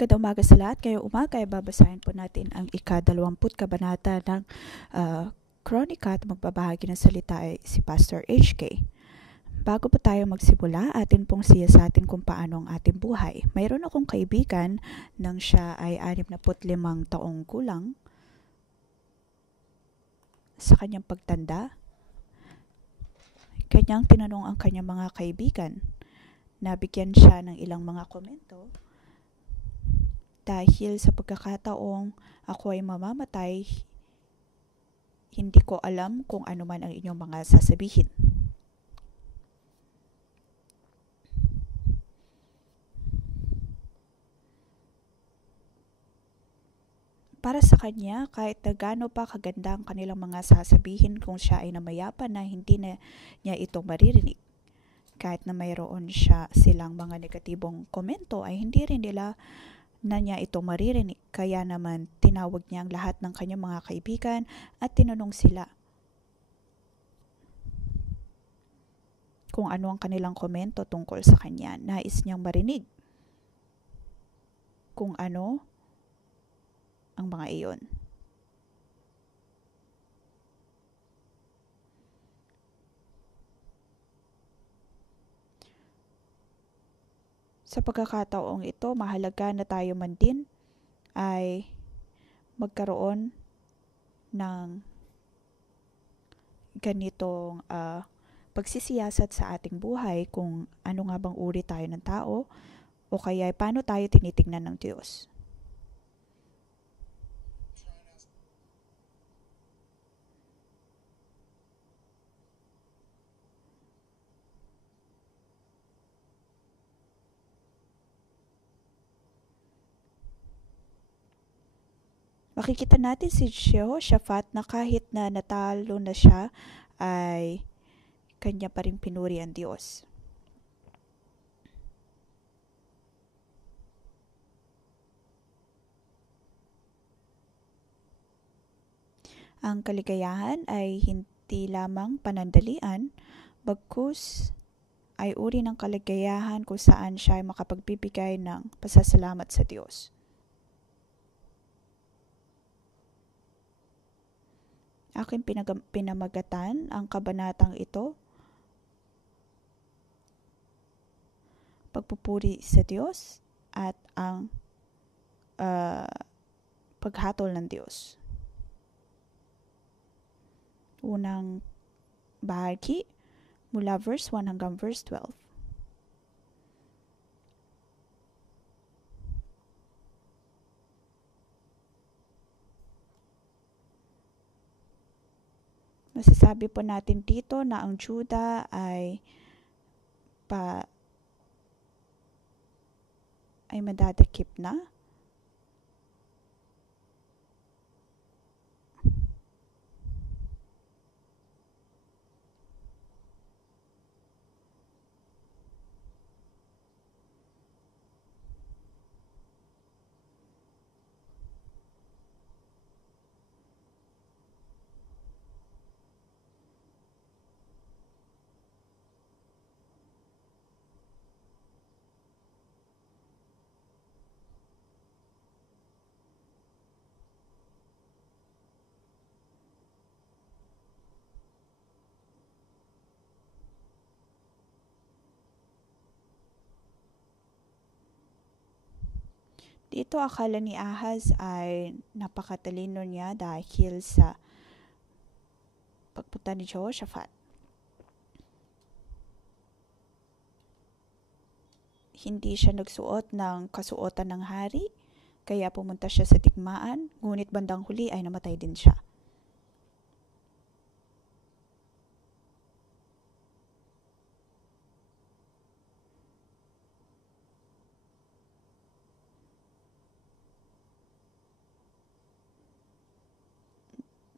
Magandang umaga sa lahat. Ngayong umaga ay babasahin po natin ang ika-20 kabanata ng Kronika at magbabahagi ng salita ay si Pastor HK. Bago pa tayo magsimula, atin pong siyasatin kung paano ang ating buhay. Mayroon akong kaibigan nang siya ay 65 taong gulang. Sa kanyang pagtanda, kanyang tinanong ang kanyang mga kaibigan. Nabigyan siya ng ilang mga komento. Dahil sa pagkakataong ako ay mamamatay, hindi ko alam kung ano man ang inyong mga sasabihin. Para sa kanya, kahit na gaano pa kaganda ang kanilang mga sasabihin kung siya ay namayapa na hindi na niya ito maririnig. Kahit na mayroon silang mga negatibong komento ay hindi rin nila na niya ito maririnig. Kaya naman tinawag niya ang lahat ng kanyang mga kaibigan at tinanong sila kung ano ang kanilang komento tungkol sa kanya. Nais niyang marinig kung ano ang mga iyon. Sa pagkakataong ito, mahalaga na tayo man din ay magkaroon ng ganitong pagsisiyasat sa ating buhay kung ano nga bang uri tayo ng tao o kaya paano tayo tinitingnan ng Diyos. Makikita natin si Jehoshaphat na kahit na natalo na siya ay kanya pa rin pinuri ang Diyos. Ang kaligayahan ay hindi lamang panandalian, bagkus ay uri ng kaligayahan kung saan siya ay makapagbibigay ng pasasalamat sa Diyos. Aking pinamagatan ang kabanatang ito, pagpupuri sa Diyos at ang paghatol ng Diyos. Unang bahagi mula verse 1 hanggang verse 12. Masasabi po natin dito na ang Juda ay madadakip na. Dito akala ni Ahaz ay napakatalino niya dahil sa pagpunta ni Jehoshaphat. Hindi siya nagsuot ng kasuotan ng hari, kaya pumunta siya sa digmaan, ngunit bandang huli ay namatay din siya.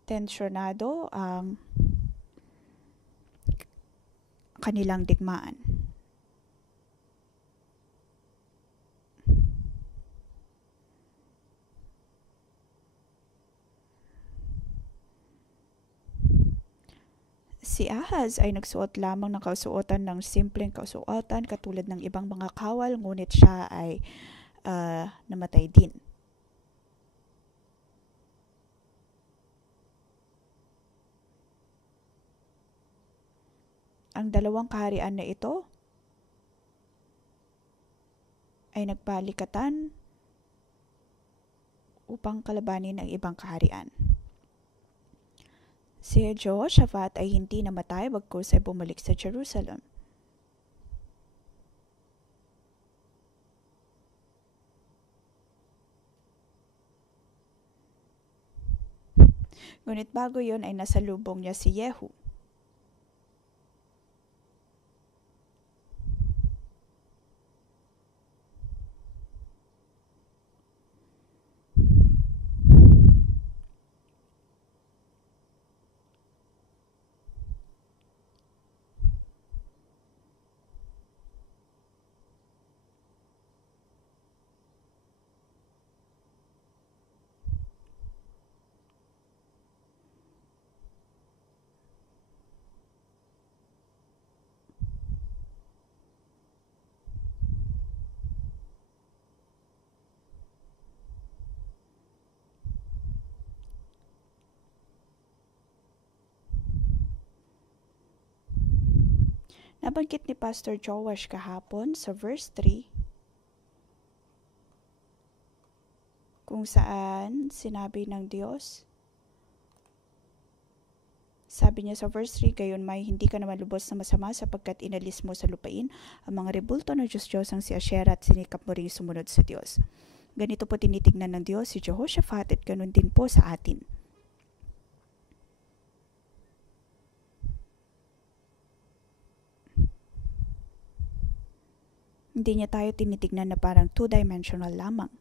Tensyonado ang kanilang digmaan. Si Ahaz ay nagsuot lamang ng kasuotan ng simpleng kasuotan katulad ng ibang mga kawal, ngunit siya ay namatay din. Ang dalawang kaharian na ito ay nagbalikatan upang kalabanin ang ibang kaharian. Si Jehoshaphat ay hindi namatay bagkus ay bumalik sa Jerusalem. Ngunit bago yon ay nasalubong niya si Yehu. Nabanggit ni Pastor Joash kahapon sa verse 3 kung saan sinabi ng Diyos, sabi niya sa verse 3, gayon may hindi ka naman lubos na masama sapagkat inalis mo sa lupain ang mga rebulto ng Diyos ang si Asherah at sinikap mo rin sumunod sa Diyos. Ganito po tinitignan ng Diyos si Jehoshaphat at ganun din po sa atin. Hindi niya tayo tinitignan na parang two-dimensional lamang.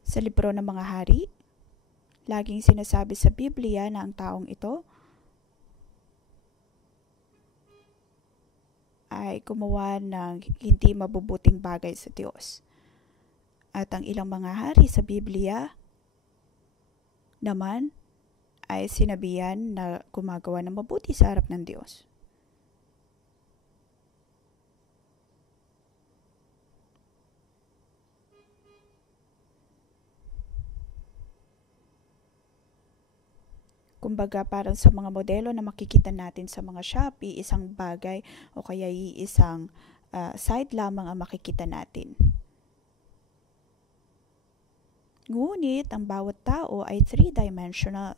Sa libro ng mga hari, laging sinasabi sa Biblia na ang taong ito ay gumawa ng hindi mabubuting bagay sa Diyos. At ang ilang mga hari sa Biblia naman ay sinabihan na gumagawa ng mabuti sa harap ng Diyos. Kumbaga parang sa mga modelo na makikita natin sa mga Shopee, isang bagay o kaya isang side lamang ang makikita natin. Ngunit ang bawat tao ay three-dimensional.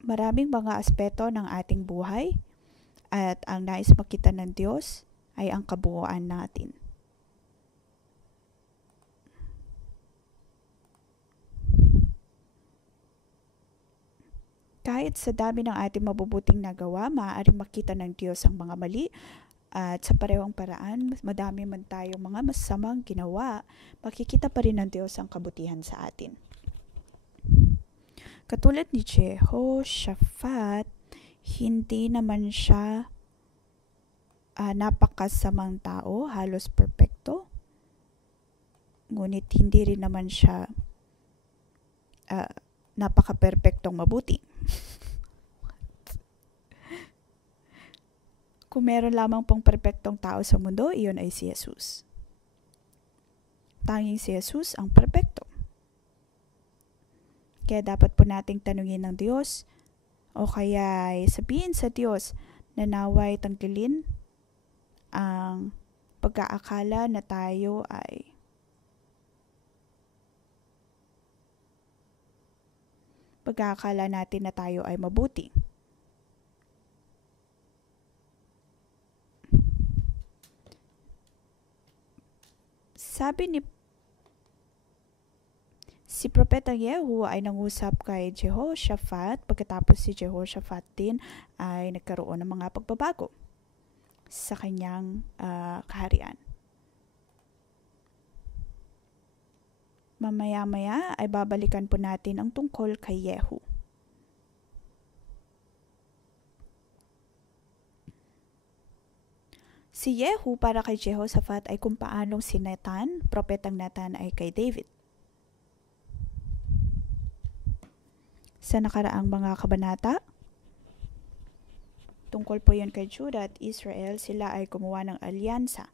Maraming mga aspeto ng ating buhay at ang nais makita ng Diyos ay ang kabuuan natin. Kahit sa dami ng ating mabubuting nagawa, maaaring makita ng Diyos ang mga mali at sa parehong paraan, madami man tayong mga masamang ginawa, makikita pa rin ng Diyos ang kabutihan sa atin. Katulad ni Jehoshaphat, hindi naman siya napakasamang tao, halos perpekto. Ngunit hindi rin naman siya napaka-perpektong mabuti. Kung meron lamang pong perpektong tao sa mundo, iyon ay si Jesus. Tanging si Jesus ang perpekto. Kaya dapat po nating tanungin ng Diyos o kaya sabihin sa Diyos na naway tanggalin ang pag-aakala na tayo ay pag-aakala natin na tayo ay mabuti. Sabi ni si Propeta Yehu ay nangusap kay Jehoshaphat, pagkatapos si Jehoshaphat din ay nagkaroon ng mga pagbabago sa kanyang kaharian. Mamaya-maya ay babalikan po natin ang tungkol kay Yehu. Si Yehu para kay Jehoshaphat ay kung paanong si Nathan, propetang Nathan ay kay David. sa nakaraang mga kabanata. Tungkol po yun kay Judah at Israel, sila ay gumawa ng alyansa.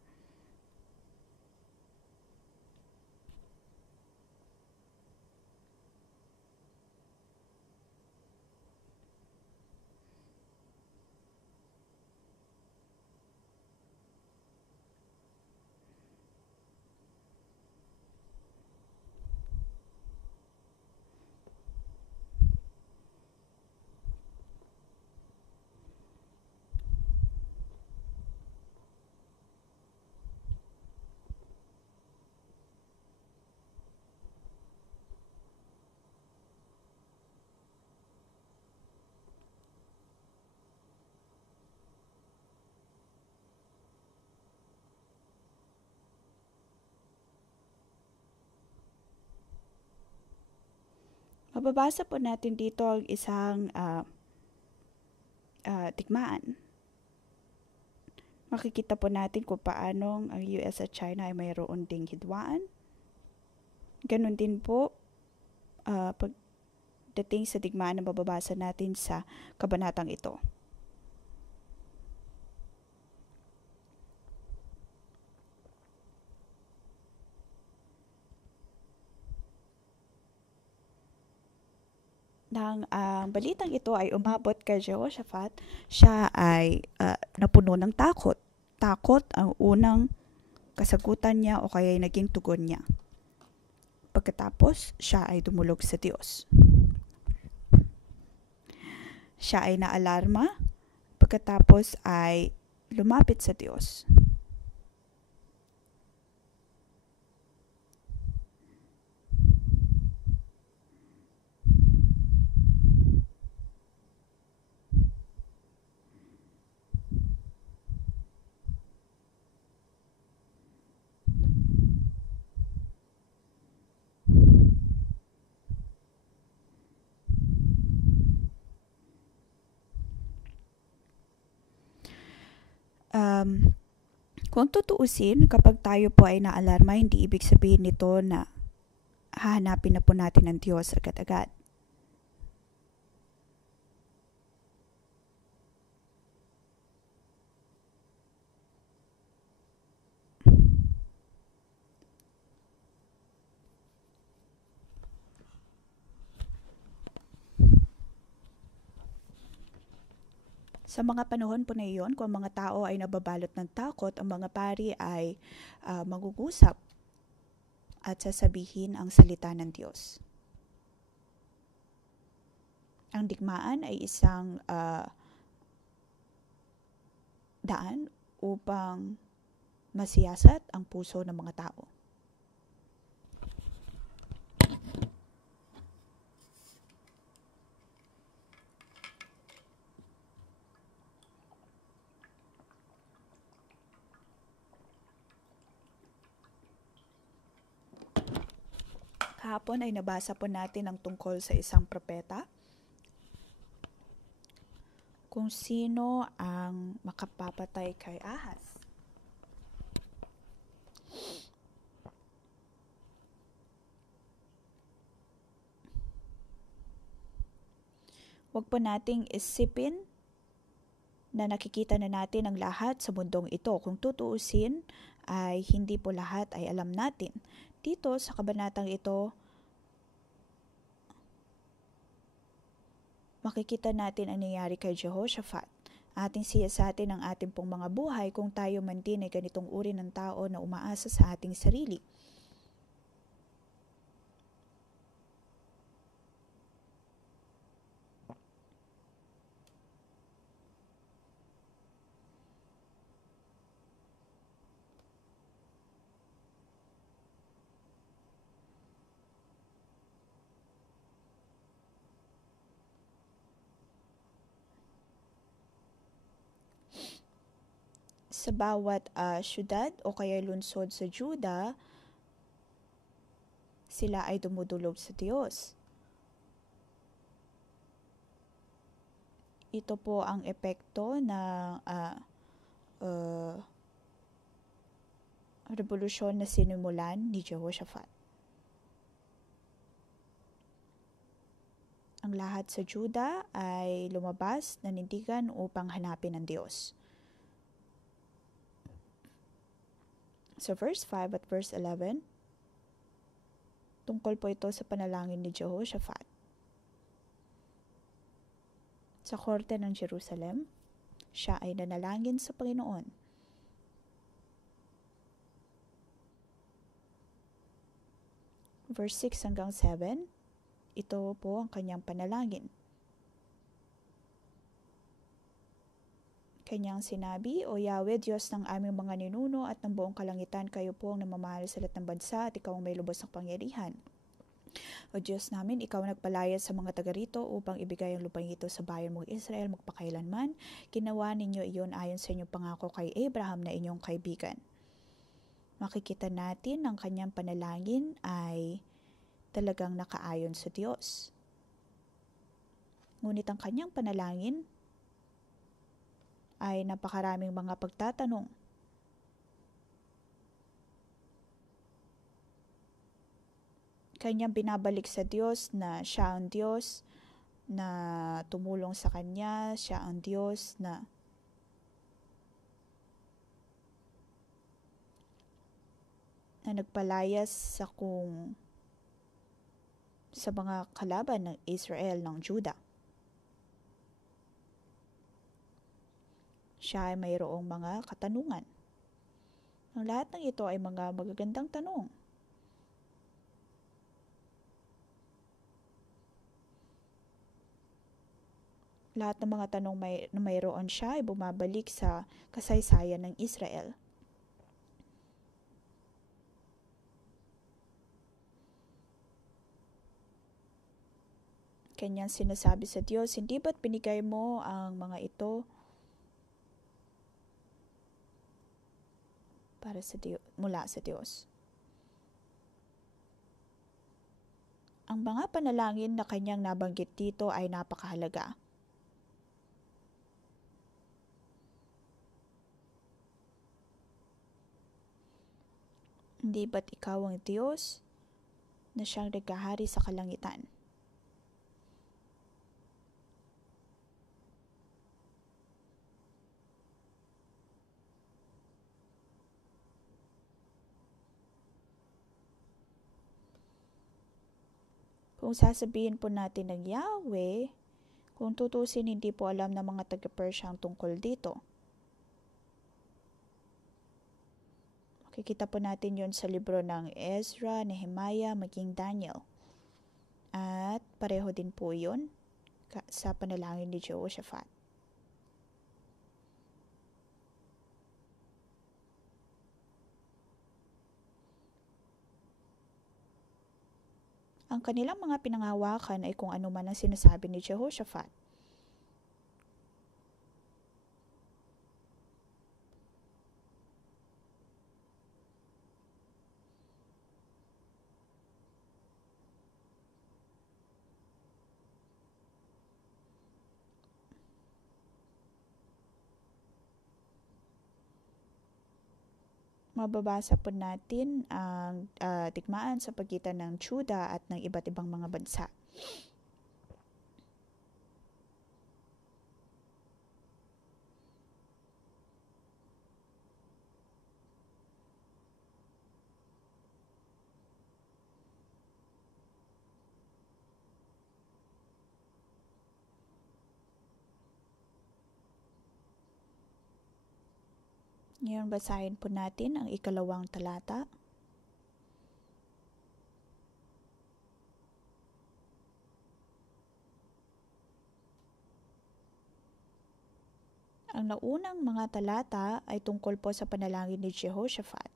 Mababasa po natin dito ang isang tikmaan. Makikita po natin kung paano ang US at China ay mayroon ding hidwaan. Ganon din po pagdating sa digmaan na mababasa natin sa kabanatang ito. Nang ang balitang ito ay umabot kay Jehoshaphat, siya ay napuno ng takot. Takot ang unang kasagutan niya o kaya naging tugon niya. Pagkatapos, siya ay dumulog sa Diyos. Siya ay naalarma, pagkatapos ay lumapit sa Diyos. Kung tutuusin, kapag tayo po ay naalarma, hindi ibig sabihin nito na hahanapin na po natin ang Diyos agad-agad. Sa mga panahon po na iyon, kung ang mga tao ay nababalot ng takot, ang mga pari ay magugusap at sasabihin ang salita ng Diyos. Ang digmaan ay isang daan upang masiyasat ang puso ng mga tao. Kahapon ay nabasa po natin ang tungkol sa isang propeta, kung sino ang makapapatay kay Ahaz. Huwag po nating isipin na nakikita na natin ang lahat sa mundong ito. Kung tutuusin, ay hindi po lahat ay alam natin. Dito sa kabanatang ito, makikita natin ang nangyari kay Jehoshaphat. Ating siyasatin ang ating pong mga buhay kung tayo man din ay ganitong uri ng tao na umaasa sa ating sarili. Sa bawat syudad o kaya lungsod sa Juda, sila ay dumudulog sa Diyos. Ito po ang epekto ng revolusyon na sinimulan ni Jehoshaphat. Ang lahat sa Juda ay lumabas, nanindigan upang hanapin ang Diyos. Sa verse 5 at verse 11, tungkol po ito sa panalangin ni Jehoshaphat. Sa korte ng Jerusalem, siya ay nanalangin sa Panginoon. Verse 6 hanggang 7, ito po ang kanyang panalangin. Kanyang sinabi, O Yahweh, Diyos ng aming mga ninuno at ng buong kalangitan, kayo po ang namamahal sa lahat ng bansa at ikaw ang may lubos ng pangyarihan. O Diyos namin, ikaw ang nagpalayas sa mga taga rito upang ibigay ang lupang ito sa bayan mong Israel magpakailanman. Ginawa ninyo iyon ayon sa inyong pangako kay Abraham na inyong kaibigan. Makikita natin ang kanyang panalangin ay talagang nakaayon sa Diyos. Ngunit ang kanyang panalangin ay napakaraming mga pagtatanong. Kanyang binabalik sa Diyos na siya ang Diyos na tumulong sa kanya, siya ang Diyos na nagpalayas sa mga kalaban ng Israel, ng Juda. Siya ay mayroong mga katanungan. Ang lahat ng ito ay mga magagandang tanong. Lahat ng mga tanong na mayroon siya ay bumabalik sa kasaysayan ng Israel. Kanyang sinasabi sa Diyos, hindi ba't binigay mo ang mga ito para mula sa Diyos? Ang mga panalangin na kanyang nabanggit dito ay napakahalaga. Hindi ba't ikaw ang Diyos na siyang naghahari sa kalangitan? Kung sasabihin po natin ng Yahweh, kung tutusin hindi po alam ng mga taga-Persia ang tungkol dito. Makikita po natin yon sa libro ng Ezra, Nehemiah, maging Daniel. At pareho din po yon sa panalangin ni Jehoshaphat. Ang kanilang mga pinangahawakan ay kung ano man ang sinasabi ni Jehoshaphat. Mababasa po natin ang digmaan sa pagitan ng Juda at ng iba't ibang mga bansa. Ngayon basahin po natin ang 2 talata. Ang naunang mga talata ay tungkol po sa panalangin ni Jehoshaphat.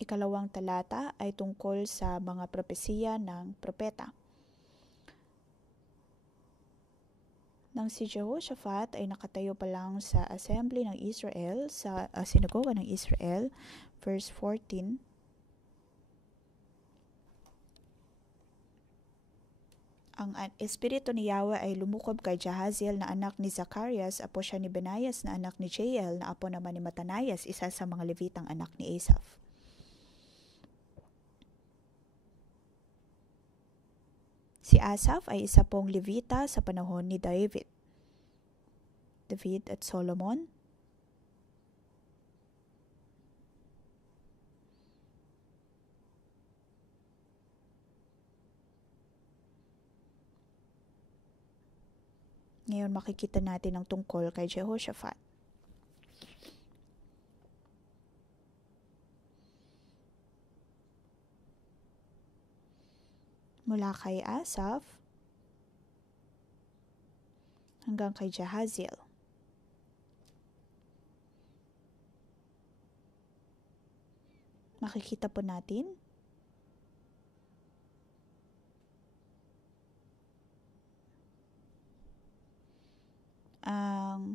Ikalawang talata ay tungkol sa mga propesiya ng propeta. Nang si Jehoshaphat ay nakatayo pa lang sa assembly ng Israel, sa sinagoga ng Israel, verse 14, ang espiritu ni Yahweh ay lumukob kay Jahaziel na anak ni Zacarias, apo siya ni Benaias na anak ni Jael, na apo naman ni Matanayas, isa sa mga Levitang anak ni Asaph. Si Asaph ay isa pong Levita sa panahon ni David at Solomon. Ngayon makikita natin ang tungkol kay Jehoshaphat. Mula kay Asaph hanggang kay Jahaziel. Makikita po natin ang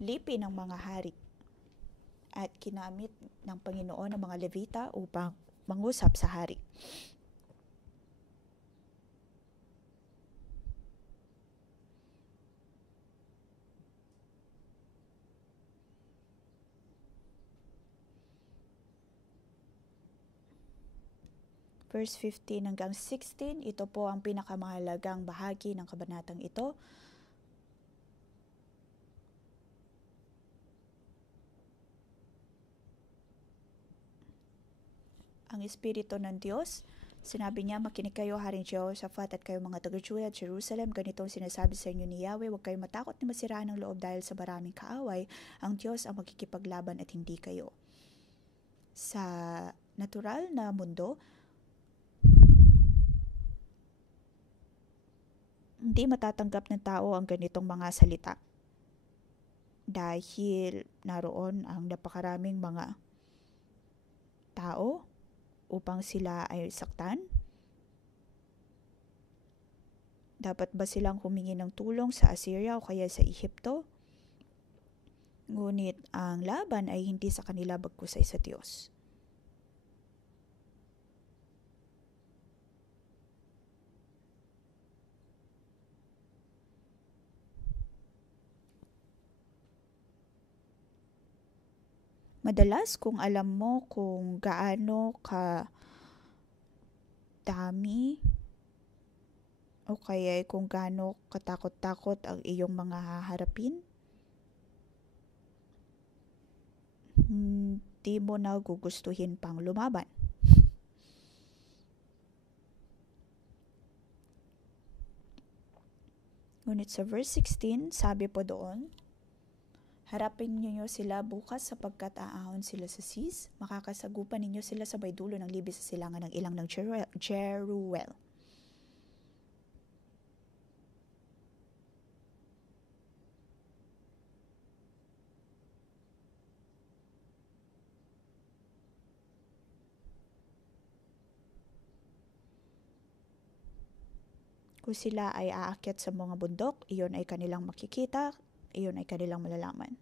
lipi ng mga hari at kinamit ng Panginoon ng mga Levita upang mangusap sa hari. Verse 15 hanggang 16, ito po ang pinakamahalagang bahagi ng kabanatang ito. Ang Espiritu ng Diyos, sinabi niya, makinig kayo, Haring Jehoshaphat at kayo mga taga-Juda at Jerusalem, ganito ang sinasabi sa inyo ni Yahweh, huwag kayong matakot na masiraan ng loob dahil sa maraming kaaway, ang Diyos ang magkikipaglaban at hindi kayo. Sa natural na mundo, hindi matatanggap ng tao ang ganitong mga salita. Dahil naroon ang napakaraming mga tao upang sila ay saktan. Dapat ba silang humingi ng tulong sa Assyria o kaya sa Ehipto? Ngunit ang laban ay hindi sa kanila bagkus ay sa Diyos. Madalas kung alam mo kung gaano ka dami o kaya kung gaano katakot-takot ang iyong mga haharapin, hindi mo na gugustuhin pang lumaban. Ngunit sa verse 16, sabi po doon, harapin ninyo sila bukas sapagkat aahon sila sa Sis. Makakasagupan ninyo sila sa may dulo ng libis sa silangan ng ilang ng Jeruel. Kung sila ay aakyat sa mga bundok, iyon ay kanilang makikita, iyon ay kanilang malalaman.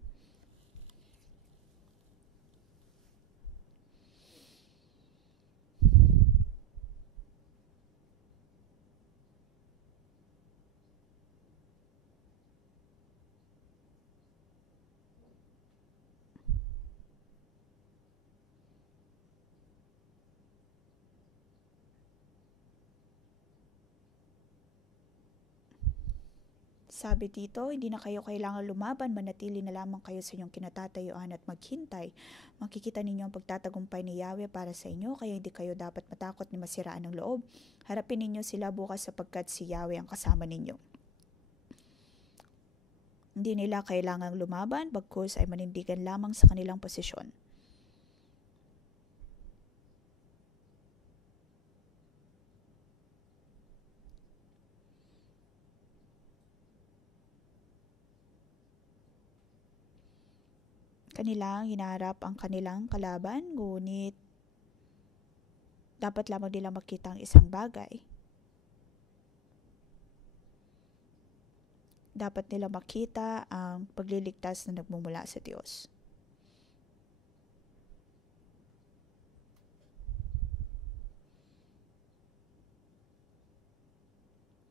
Sabi dito, hindi na kayo kailangan lumaban, manatili na lamang kayo sa inyong kinatatayuan at maghintay. Makikita ninyo ang pagtatagumpay ni Yahweh para sa inyo, kaya hindi kayo dapat matakot ni masiraan ng loob. Harapin ninyo sila bukas sapagkat si Yahweh ang kasama ninyo. Hindi nila kailangang lumaban, bagkus ay manindigan lamang sa kanilang posisyon. Kanilang hinaharap ang kanilang kalaban, ngunit dapat lamang nila makita ang isang bagay. Dapat nila makita ang pagliligtas na nagmumula sa Diyos.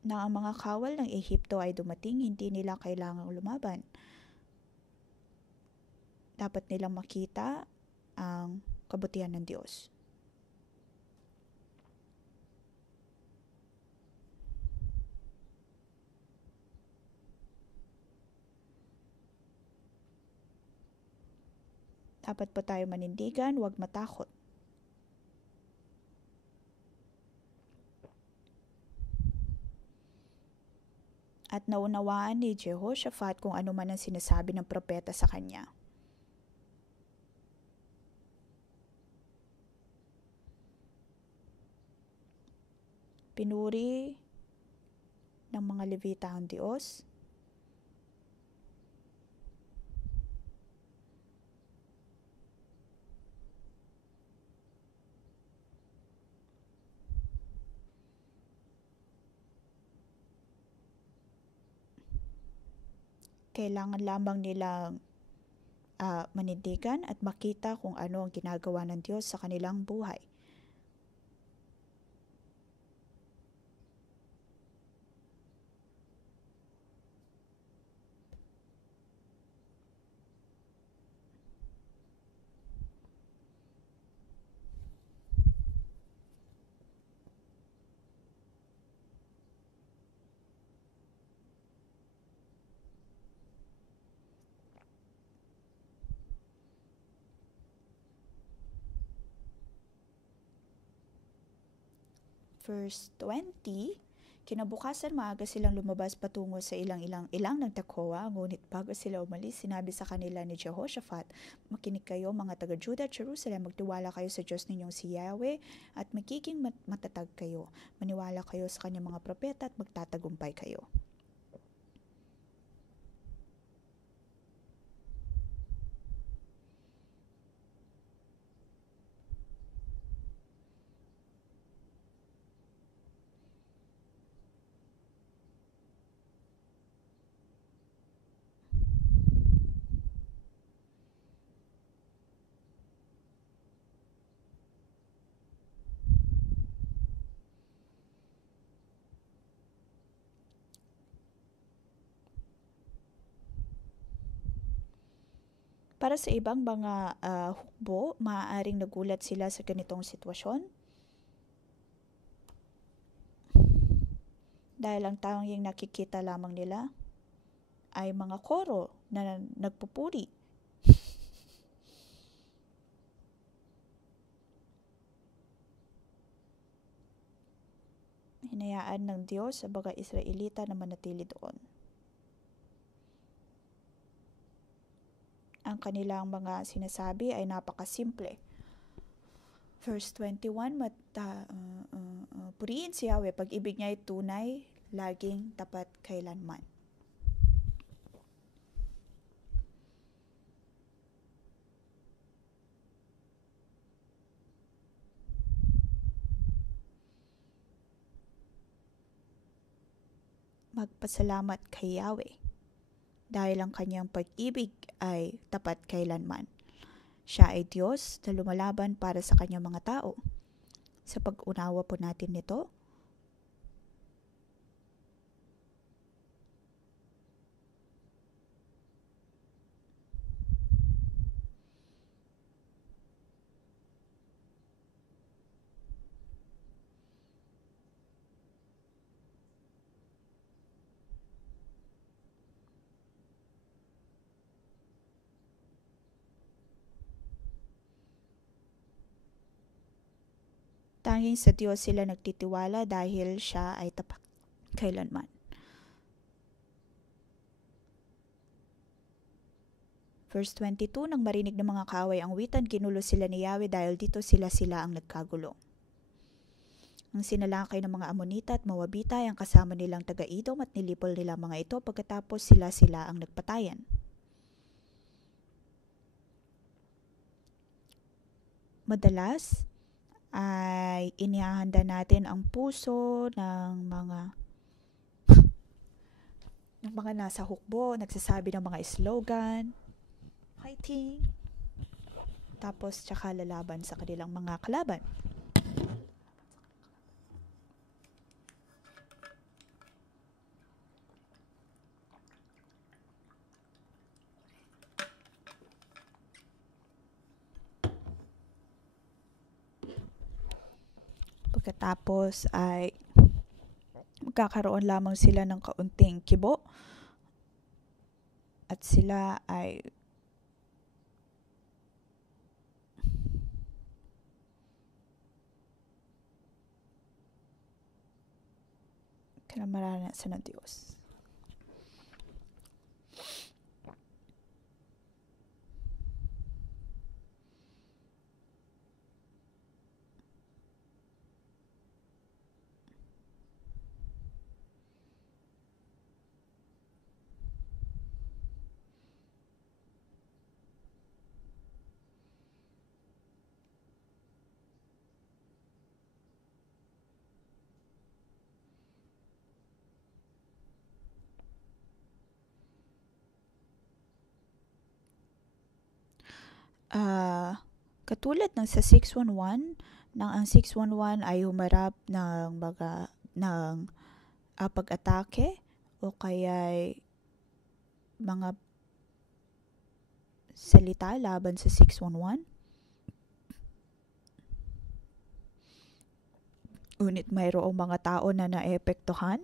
Nang ang mga kawal ng Ehipto ay dumating, hindi nila kailangang lumaban. Dapat nilang makita ang kabutihan ng Diyos. Dapat po tayo manindigan, huwag matakot. At naunawaan ni Jehoshaphat kung ano man ang sinasabi ng propeta sa kanya. Pinuri ng mga Levita ang Diyos. Kailangan lamang nilang manindigan at makita kung ano ang ginagawa ng Diyos sa kanilang buhay. Verse 20, kinabukasan maaga silang lumabas patungo sa ilang ng Tekoa, ngunit bago sila umalis, sinabi sa kanila ni Jehoshaphat, makinig kayo mga taga-Juda at Jerusalem, magtiwala kayo sa Diyos ninyong si Yahweh at magiging matatag kayo. Maniwala kayo sa kanyang mga propeta at magtatagumpay kayo. Para sa ibang mga hukbo, maaaring nagulat sila sa ganitong sitwasyon. Dahil ang tanging nakikita lamang nila ay mga koro na nagpupuri. Hinayaan ng Diyos sa mga Israelita na manatili doon. Ang kanilang mga sinasabi ay napakasimple. Verse 21, purihin si Yahweh, pag-ibig niya ay tunay, laging tapat kailanman. Magpasalamat kay Yahweh dahil ang kanyang pag-ibig ay tapat kailanman. Siya ay Diyos na lumalaban para sa kanyang mga tao. Sa pag-unawa po natin nito, tanging sa Diyos sila nagtitiwala dahil siya ay tapat kailanman. Verse 22, nang marinig ng mga kaaway ang witan, ginulo sila ni Yahweh dahil dito sila ang nagkagulo. Ang sinalakay ng mga Amonita at Moabita ay ang kasama nilang taga-Edom at nilipol nila mga ito pagkatapos sila ang nagpatayan. Madalas ay inihahanda natin ang puso ng mga nasa hukbo, nagsasabi ng mga slogan, fighting, tapos tsaka lalaban sa kanilang mga kalaban. Pagkatapos ay magkakaroon lamang sila ng kaunting kibo at sila ay sila maranasan ng Diyos. Katulad ng sa 611, nang ang 611 ay humarap ng pag-atake o kaya mga salita laban sa 611. Ngunit mayroong mga tao na naepektuhan.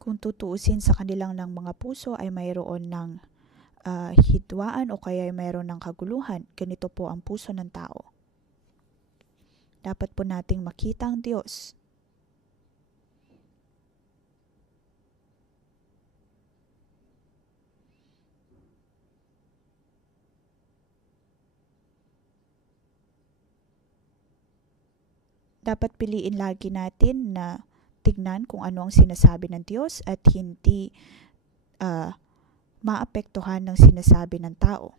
Kung tutuusin sa kanilang ng mga puso ay mayroon ng hidwaan o kaya mayroon ng kaguluhan. Ganito po ang puso ng tao. Dapat po nating makita ang Diyos. Dapat piliin lagi natin na tignan kung ano ang sinasabi ng Diyos at hindi maapektuhan ng sinasabi ng tao.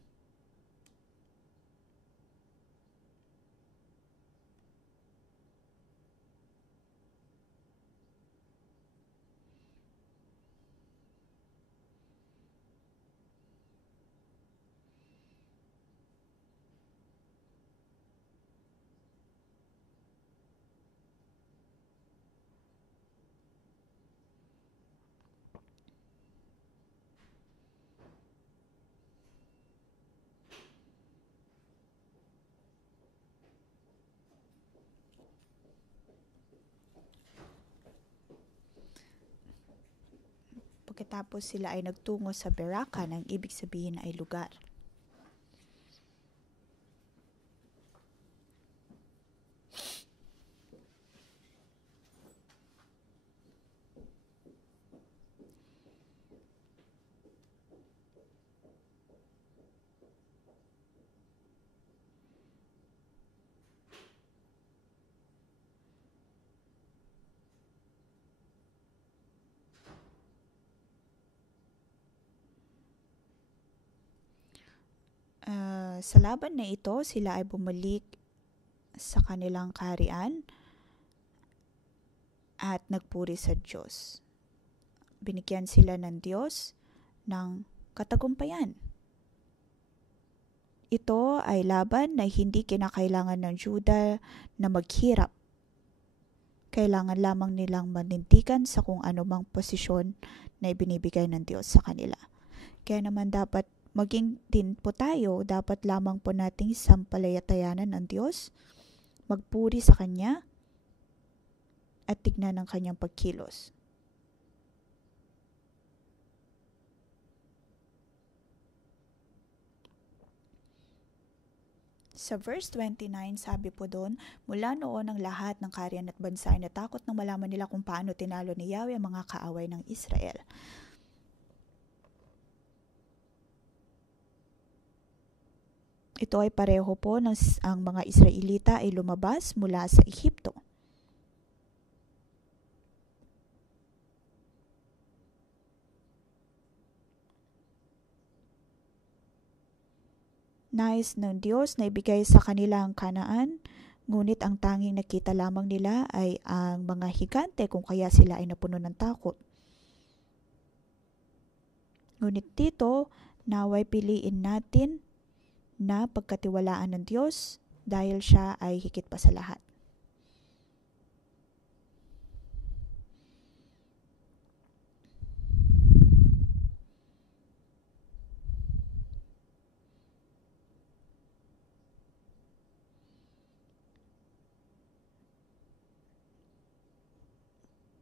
Pagkatapos sila ay nagtungo sa Beraka, ang ibig sabihin ay lugar. Sa laban na ito, sila ay bumalik sa kanilang kaharian at nagpuri sa Diyos. Binigyan sila ng Diyos ng katagumpayan. Ito ay laban na hindi kinakailangan ng Juda na maghirap. Kailangan lamang nilang manindigan sa kung anumang posisyon na ibinibigay ng Diyos sa kanila. Kaya naman dapat maging din po tayo, dapat lamang po nating sampalatayanan ng Diyos, magpuri sa Kanya, at tignan ang Kanyang pagkilos. Sa verse 29, sabi po doon, mula noon ang lahat ng kaharian at bansa ay natakot nang malaman nila kung paano tinalo ni Yahweh ang mga kaaway ng Israel. Ito ay pareho po ng ang mga Israelita ay lumabas mula sa Ehipto. Nais ng Diyos na ibigay sa kanila ang Kanaan, ngunit ang tanging nakita lamang nila ay ang mga higante kung kaya sila ay napuno ng takot. Ngunit dito, naway piliin natin na pagkatiwalaan ng Diyos dahil siya ay higit pa sa lahat.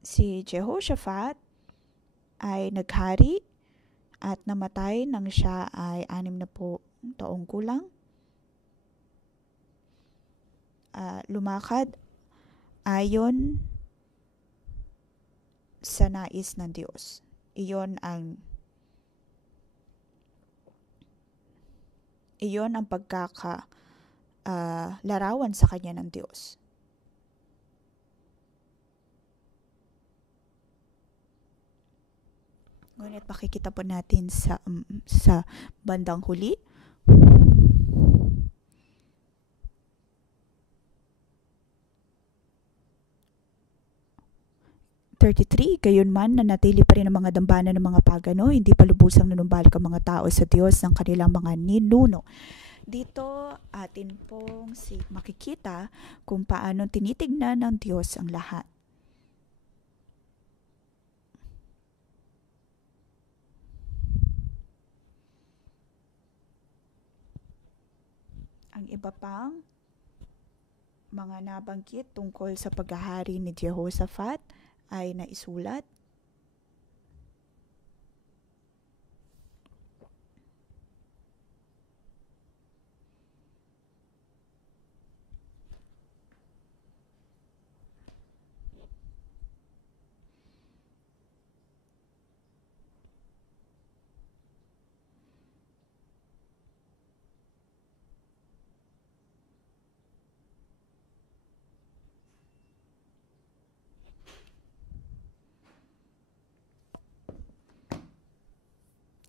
Si Jehoshaphat ay naghari at namatay nang siya ay 60 taong gulang. Lumakad ayon sa nais ng Diyos. Iyon ang larawan sa kanya ng Diyos. Ngunit makikita po natin sa bandang huli, gayunman nanatili pa rin ang mga dambana ng mga pagano, hindi pa lubusang nanumbalik ang mga tao sa Diyos ng kanilang mga ninuno. Dito atin pong makikita kung paano tinitignan ng Diyos ang lahat. Ang iba pang mga nabanggit tungkol sa paghahari ni Jehoshaphat ay naisulat.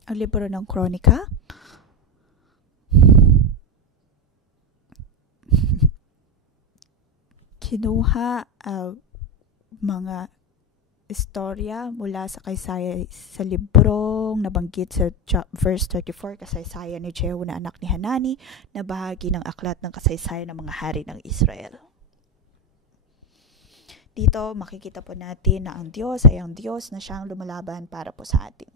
Ang libro ng Kronika. Kinuha ang mga istorya mula sa kaysayay sa librong nabanggit sa verse 34, kasaysayan ni Jehu na anak ni Hanani, na bahagi ng aklat ng kasaysayan ng mga hari ng Israel. Dito makikita po natin na ang Diyos ay ang Diyos na siyang lumalaban para po sa atin.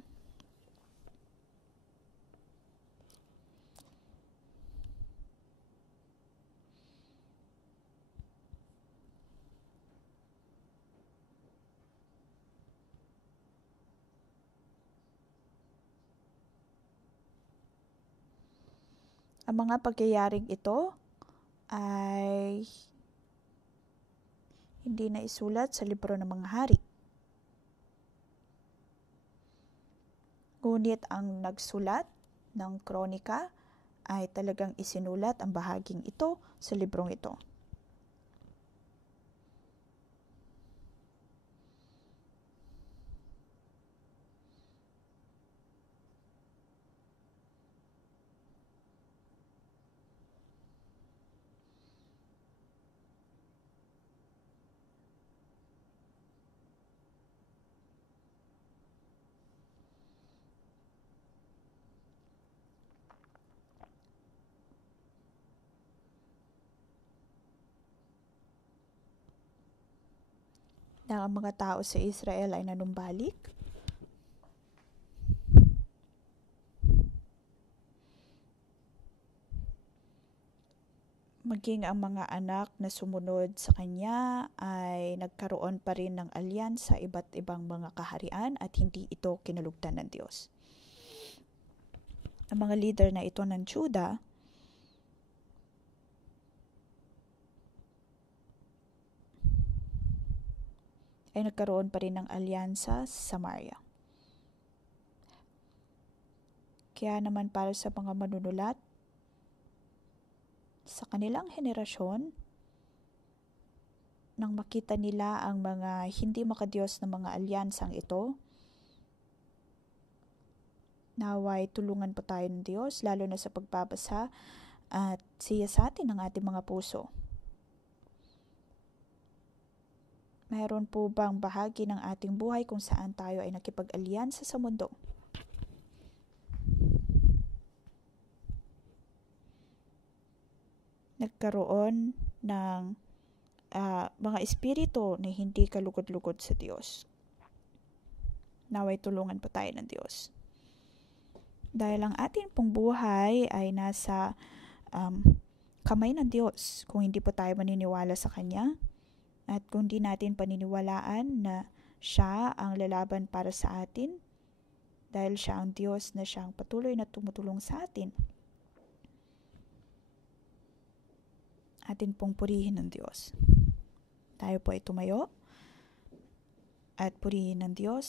Ang mga pagyayaring ito ay hindi na isulat sa libro ng mga hari. Ngunit ang nagsulat ng Kronika ay talagang isinulat ang bahaging ito sa librong ito. Na ang mga tao sa Israel ay nanumbalik. Maging ang mga anak na sumunod sa kanya ay nagkaroon pa rin ng alyansa sa iba't ibang mga kaharian at hindi ito kinalugtan ng Diyos. Ang mga leader na ito ng Juda ay nagkaroon pa rin ng alyansa sa Samaria. Kaya naman para sa mga manunulat, sa kanilang henerasyon, nang makita nila ang mga hindi makadiyos na mga alyansang ito, naway tulungan po tayo ng Diyos, lalo na sa pagbabasa at siyasatin ng ating mga puso. Mayroon po bang bahagi ng ating buhay kung saan tayo ay nakipag-alyansa sa mundo? Nagkaroon ng mga espiritu na hindi kalugod-lugod sa Diyos. Naway tulungan po tayo ng Diyos. Dahil ang ating pong buhay ay nasa kamay ng Diyos. Kung hindi po tayo maniniwala sa Kanya, at kung di natin paniniwalaan na siya ang lalaban para sa atin, dahil siya ang Diyos na siyang patuloy na tumutulong sa atin, atin pong purihin ng Diyos. Tayo po ay tumayo at purihin ng Diyos.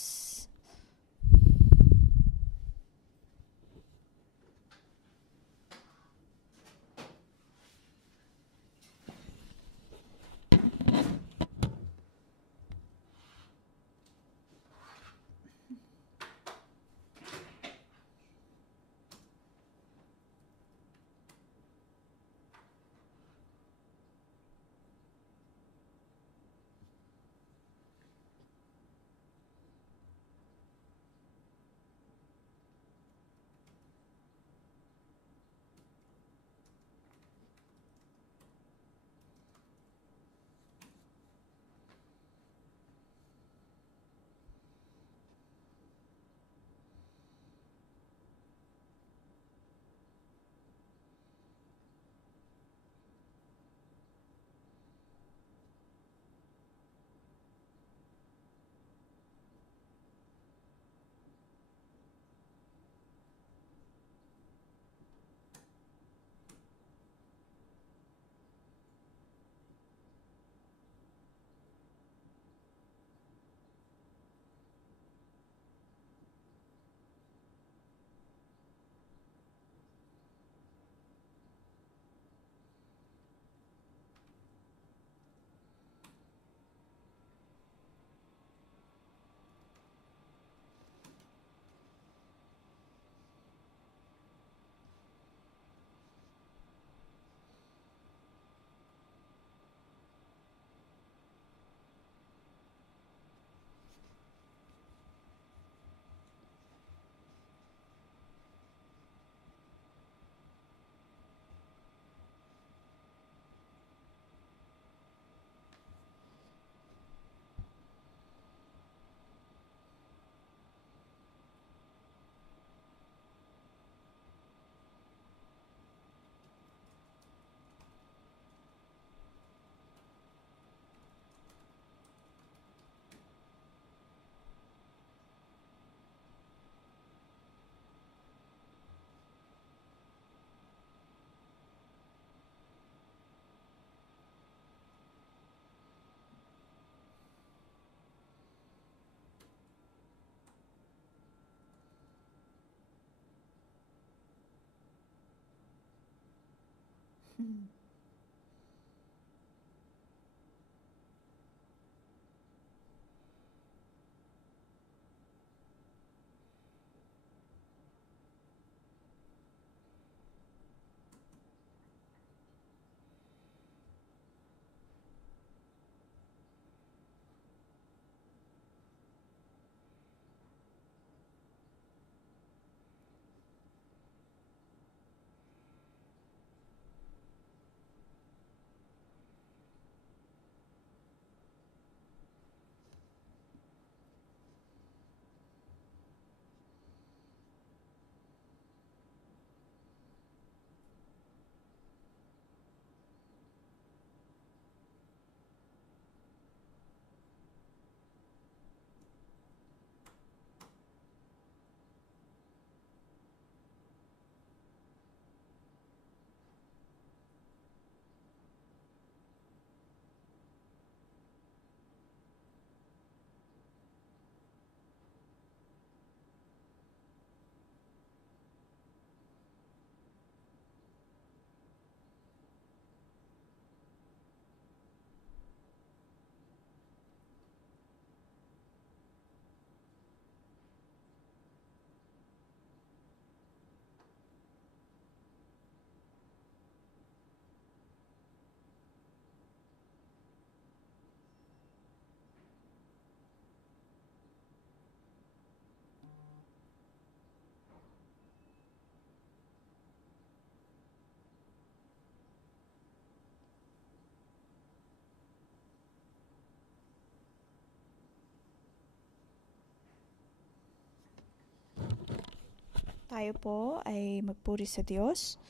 Tayo po ay magpuri sa Diyos.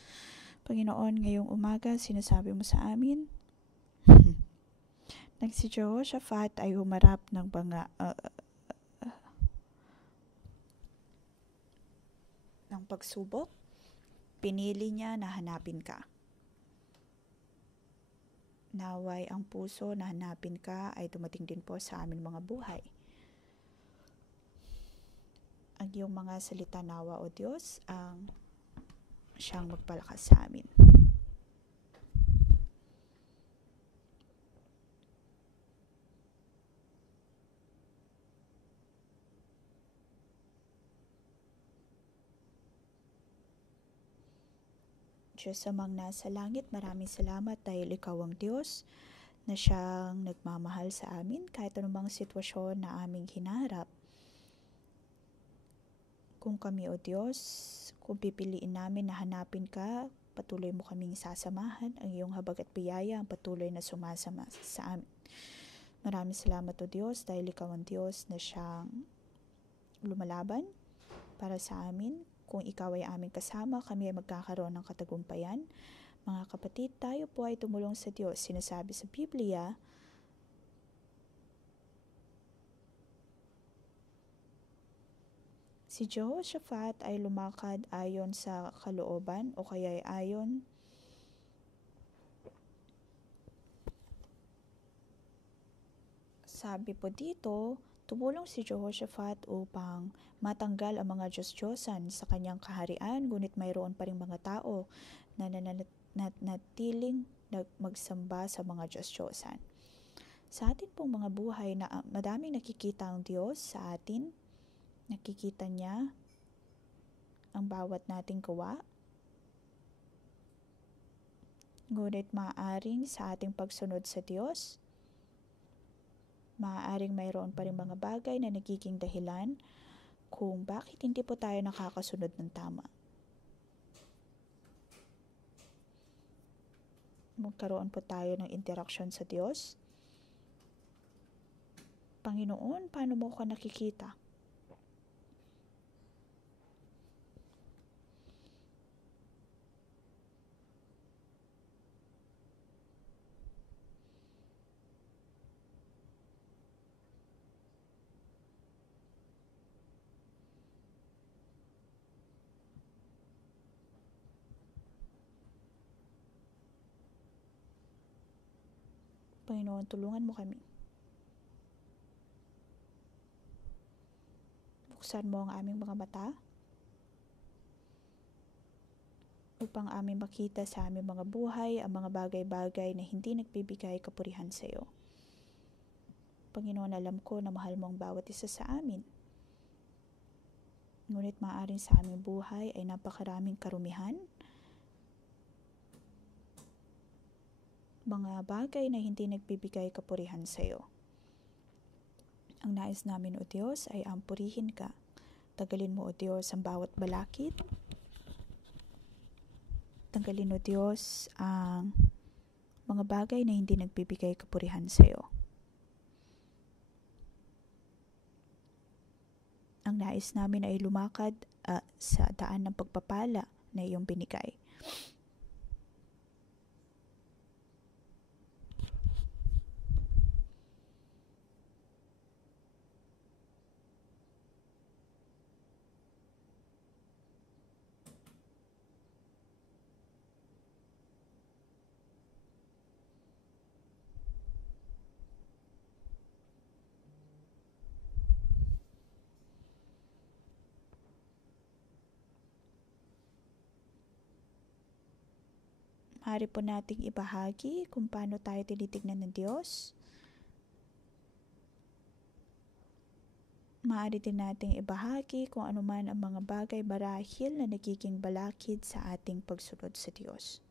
Panginoon, ngayong umaga, sinasabi mo sa amin, nang si Jehoshaphat ay humarap ng pagsubok, pinili niya na hanapin ka. Naway ang puso na hanapin ka ay dumating din po sa aming mga buhay. ang iyong mga salita nawa, O Diyos, ang siyang magpalakas sa amin. Diyos amang nasa langit, maraming salamat dahil ikaw ang Diyos na siyang nagmamahal sa amin kahit anumang sitwasyon na aming hinaharap. Kung kami, O Diyos, kung pipiliin namin na hanapin ka, patuloy mo kaming sasamahan, ang iyong habag at biyaya ang patuloy na sumasama sa amin. Maraming salamat, O Diyos, dahil ikaw ang Diyos na siyang lumalaban para sa amin. Kung ikaw ay aming kasama, kami ay magkakaroon ng katagumpayan. Mga kapatid, tayo po ay tumulong sa Diyos. Sinasabi sa Biblia, si Jehoshaphat ay lumakad ayon sa kalooban o kaya ay ayon sabi po dito, tumulong si Jehoshaphat upang matanggal ang mga Diyos-Diyosan sa kanyang kaharian, ngunit mayroon pa ring mga tao na natiling magsamba sa mga Diyos-Diyosan. Sa atin pong mga buhay na madaming nakikita ang Diyos sa atin, nakikita niya ang bawat nating gawa, ngunit maaaring sa ating pagsunod sa Diyos, maaaring mayroon pa rin mga bagay na nagiging dahilan kung bakit hindi po tayo nakakasunod ng tama. Magkaroon po tayo ng interaksyon sa Diyos. Panginoon, paano mo ko nakikita? Panginoon, tulungan mo kami. Buksan mo ang aming mga mata upang aming makita sa aming mga buhay ang mga bagay-bagay na hindi nagbibigay kapurihan sa iyo. Panginoon, alam ko na mahal mo ang bawat isa sa amin. Ngunit maaaring sa aming buhay ay napakaraming karumihan, mga bagay na hindi nagbibigay kapurihan sa iyo. Ang nais namin, O Diyos, ay ang purihin ka. Tagalin mo, O Diyos, ang bawat balakid. Tanggalin, O Diyos, ang mga bagay na hindi nagbibigay kapurihan sa iyo. Ang nais namin ay lumakad sa daan ng pagpapala na iyong binigay. Maaari po nating ibahagi kung paano tayo tinitignan ng Diyos. Maaari din nating ibahagi kung ano man ang mga bagay marahil na nagiging balakid sa ating pagsunod sa Diyos.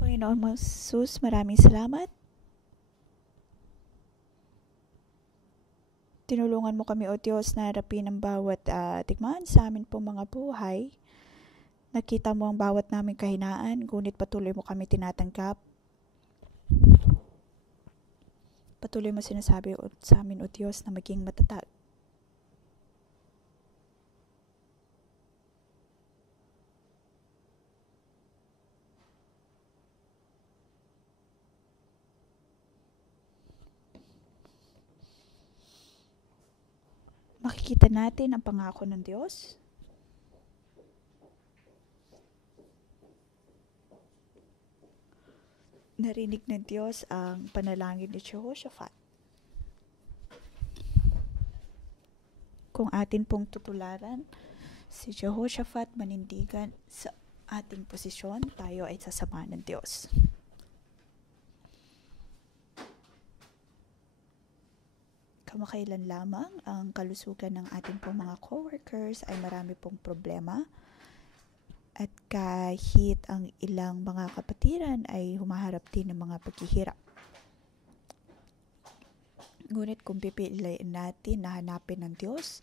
Panginoon Jesus, maraming salamat. Tinulungan mo kami, O Diyos, na harapin ang bawat tikman sa amin pong mga buhay. Nakita mo ang bawat naming kahinaan, ngunit patuloy mo kami tinatanggap. Patuloy mo sinasabi sa amin, O Diyos, na maging matatag. Makikita natin ang pangako ng Diyos. Narinig ng Diyos ang panalangin ni Jehoshaphat. Kung atin pong tutularan, si Jehoshaphat manindigan sa ating posisyon, tayo ay sasama ng Diyos. Kamakailan lamang ang kalusugan ng ating pong mga coworkers ay marami pong problema. At kahit ang ilang mga kapatiran ay humaharap din ng mga paghihirap. Ngunit kung pipiliin natin na hanapin ng Diyos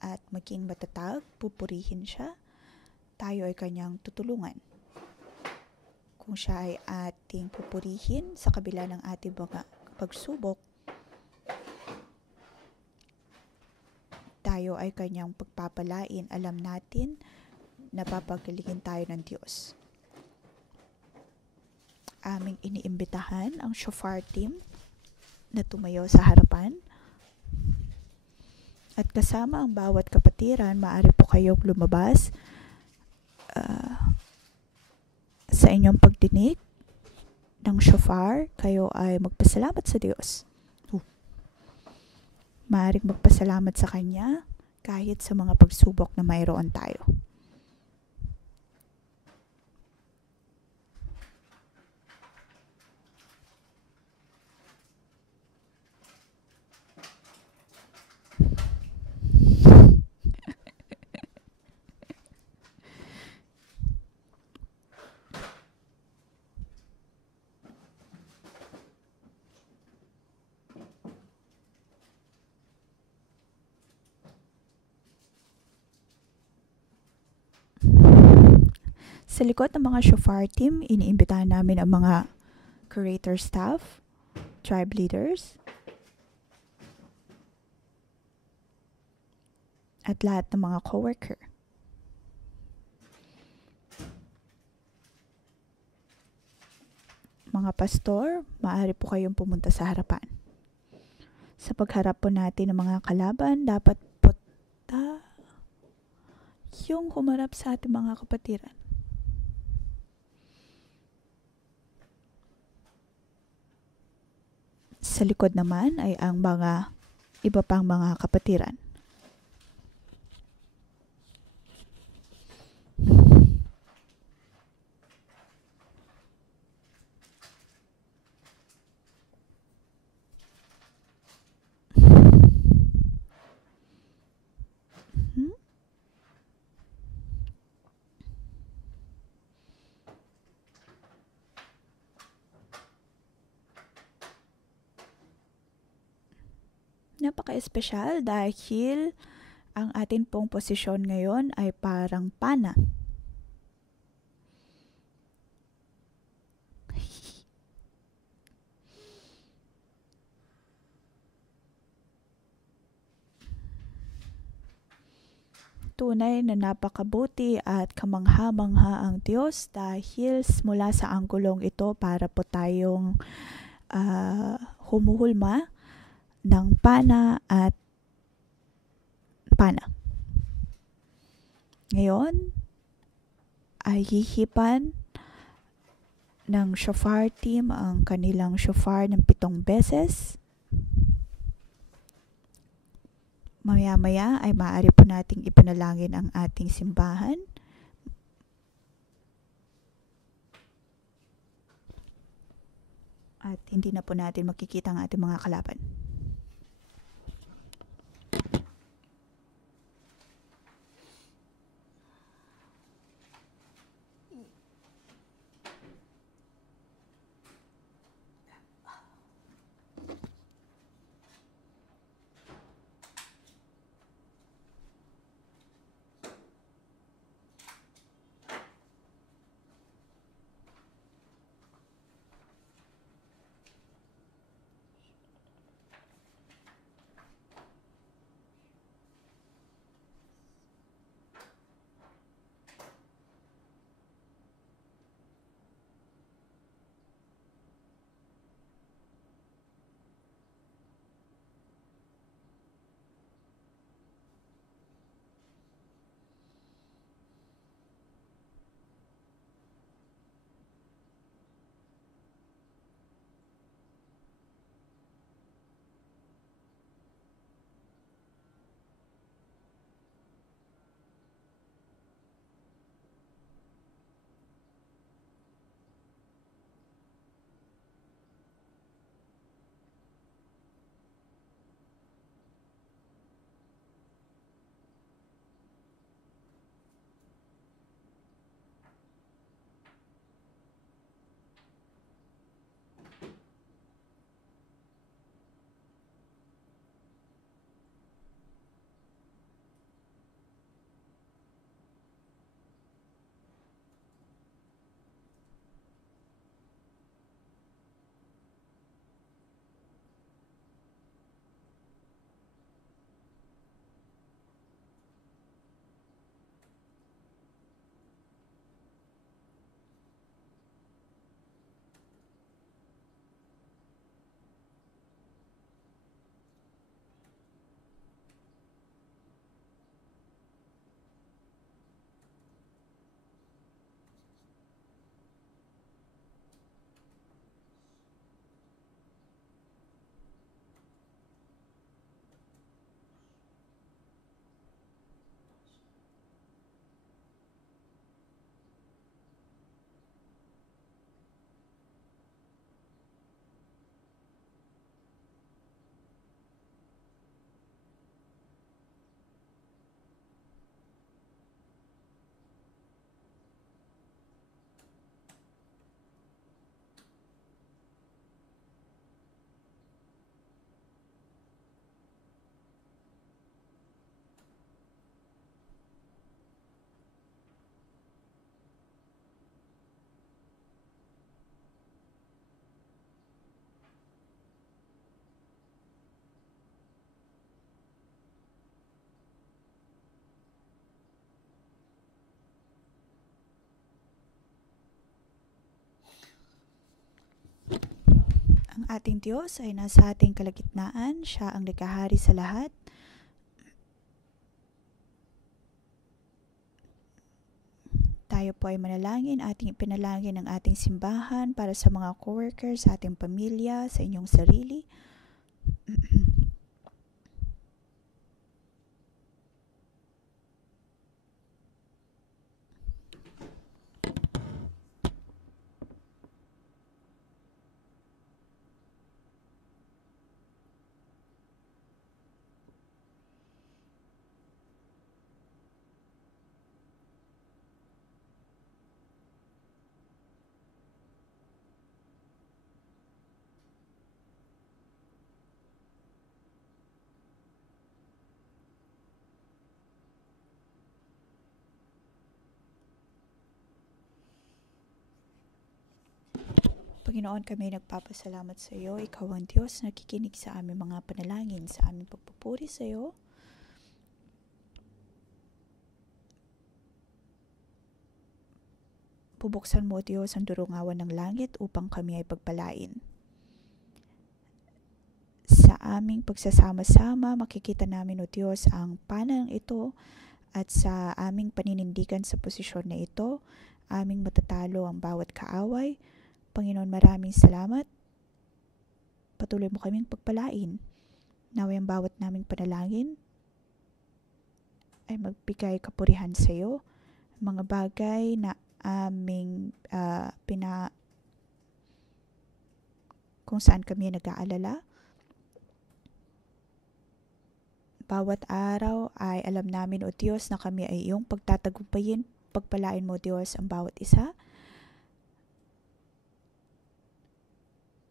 at maging matatag, pupurihin siya, tayo ay kanyang tutulungan. Kung siya ay ating pupurihin sa kabila ng ating mga pagsubok, tayo ay kanyang pagpapalain. Alam natin na papagalingan tayo ng Diyos. Aming iniimbitahan ang shofar team na tumayo sa harapan. At kasama ang bawat kapatiran, maaari po kayong lumabas sa inyong pagdinig ng shofar. Kayo ay magpasalamat sa Diyos. Maaaring magpasalamat sa Kanya kahit sa mga pagsubok na mayroon tayo. Sa likod ng mga shofar team, iniimbitahan namin ang mga curator staff, tribe leaders, at lahat ng mga coworker. Mga pastor, maaari po kayong pumunta sa harapan. Sa pagharap po natin ng mga kalaban, dapat po yung humarap sa ating mga kapatiran. Sa likod naman ay ang mga iba pang mga kapatiran. Napaka-espesyal dahil ang atin pong posisyon ngayon ay parang pana. Tunay na napakabuti at kamangha-mangha ang Diyos dahil mula sa anggulong ito para po tayong humuhulma ng pana at pana. Ngayon ay hihipan ng shofar team ang kanilang shofar ng 7 beses. Maya-maya ay maaari po nating ipanalangin ang ating simbahan. At hindi na po natin makikita ang ating mga kalaban. Ating Diyos ay nasa ating kalagitnaan. Siya ang nagkahari sa lahat. Tayo po ay manalangin, ating ipinalangin ang ating simbahan para sa mga coworkers, sa ating pamilya, sa inyong sarili. Panginoon, kami nagpapasalamat sa iyo. Ikaw ang Diyos na nakikinig sa aming mga panalangin, sa aming pagpupuri sa iyo. Bubuksan mo, Diyos, ang durungawan ng langit upang kami ay pagpalain. Sa aming pagsasama-sama, makikita namin, O Diyos, ang panang ito at sa aming paninindigan sa posisyon na ito, aming matatalo ang bawat kaaway. Panginoon, maraming salamat. Patuloy mo kaming pagpalain. Naway ang bawat naming panalangin ay magbigay kapurihan sa iyo. Mga bagay na aming kung saan kami nag-aalala. Bawat araw ay alam namin, O Diyos, na kami ay iyong pagtatagumpayin. Pagpalain mo, Diyos, ang bawat isa.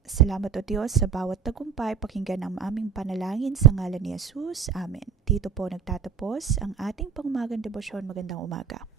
Salamat, O Diyos, sa bawat tagumpay. Pakinggan ang aming panalangin sa ngalan ni Jesus. Amen. Dito po nagtatapos ang ating pangmagang debosyon. Magandang umaga.